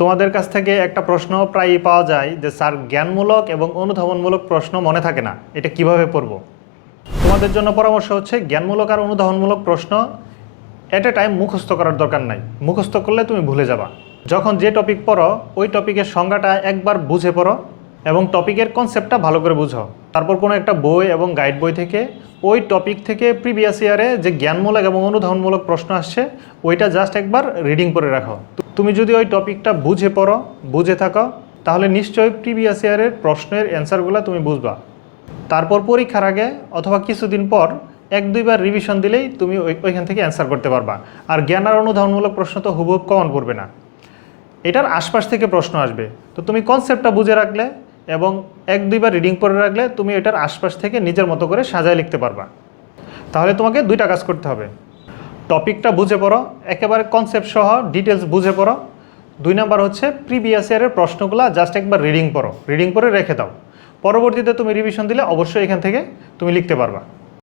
তোমাদের কাছ থেকে একটা প্রশ্ন প্রায়ই পাওয়া যায় যে স্যার জ্ঞানমূলক এবং অনুধাবনমূলক প্রশ্ন মনে থাকে না, এটা কিভাবে পড়ব। তোমাদের জন্য পরামর্শ হচ্ছে জ্ঞানমূলক আর অনুধাবনমূলক প্রশ্ন এট এ টাইম মুখস্থ করার দরকার নাই। মুখস্থ করলে তুমি ভুলে যাবা। যখন যে টপিক পড়ো ওই টপিকের সংজ্ঞাটা একবার বুঝে পড়ো এবং টপিকের কনসেপ্টটা ভালো করে বুঝো। তারপর কোনো একটা বই এবং গাইড বই থেকে ওই টপিক থেকে প্রিভিয়াস ইয়ারে যে জ্ঞানমূলক এবং অনুধাবনমূলক প্রশ্ন আসছে ওইটা জাস্ট একবার রিডিং করে রাখো। তুমি যদি ওই টপিকটা বুঝে পড়ো, বুঝে থাকো, তাহলে নিশ্চয়ই প্রিভিয়াস ইয়ারের প্রশ্নের অ্যান্সারগুলো তুমি বুঝবা। তারপর পরীক্ষার আগে অথবা কিছুদিন পর এক দুইবার রিভিশন দিলেই তুমি ওইখান থেকে অ্যান্সার করতে পারবা। আর জ্ঞান আর অনুধাবনমূলক প্রশ্ন তো হুবহুব কমন পড়বে না, এটার আশপাশ থেকে প্রশ্ন আসবে। তো তুমি কনসেপ্টটা বুঝে রাখলে এবং এক দুইবার রিডিং করে রাখলে তুমি এটার আশপাশ থেকে নিজের মতো করে সাজায় লিখতে পারবা। তাহলে তোমাকে দুইটা কাজ করতে হবে। টপিকটা বুঝে পড়ো, একেবারে কনসেপ্ট সহ ডিটেলস বুঝে পড়ো। 2 নাম্বার হচ্ছে প্রিভিয়াস ইয়ারের প্রশ্নগুলো জাস্ট একবার রিডিং পড়ো, রিডিং করে রেখে দাও। পরবর্তীতে তুমি রিভিশন দিলে অবশ্যই এখান থেকে তুমি লিখতে পারবা।